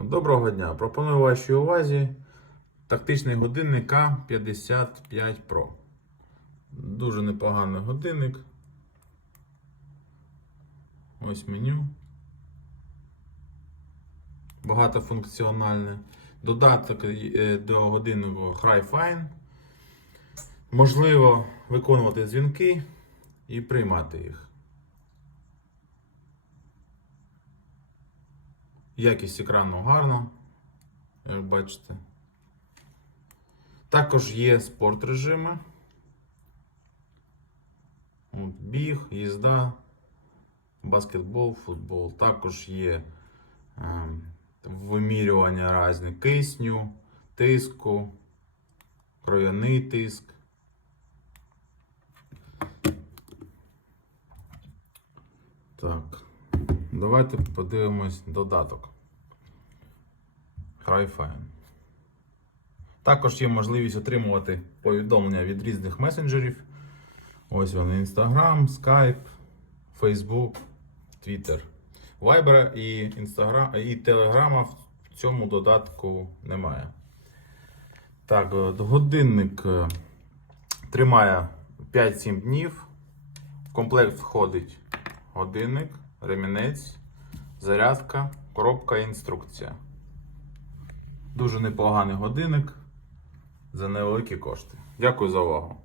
Доброго дня! Пропоную вашій увазі тактичний годинник К55 Pro. Дуже непоганий годинник. Ось меню. Багатофункціональне. Додаток е, до годиннику HiFine. Можливо виконувати дзвінки і приймати їх. Якість екрану гарна, як бачите. Також є спорт режими. От, біг, їзда, баскетбол, футбол. Також є е, вимірювання різних кисню, тиску, кров'яний тиск. Так. Давайте подивимось додаток. HiFine. Також є можливість отримувати повідомлення від різних месенджерів. Ось вони: Instagram, Skype, Facebook, Twitter. Viber і Instagram, і Telegram в цьому додатку немає. Так, годинник е, тримає 5-7 днів. В комплект входить годинник, ремінець, зарядка, коробка інструкція. Дуже непоганий годинник за невеликі кошти. Дякую за увагу.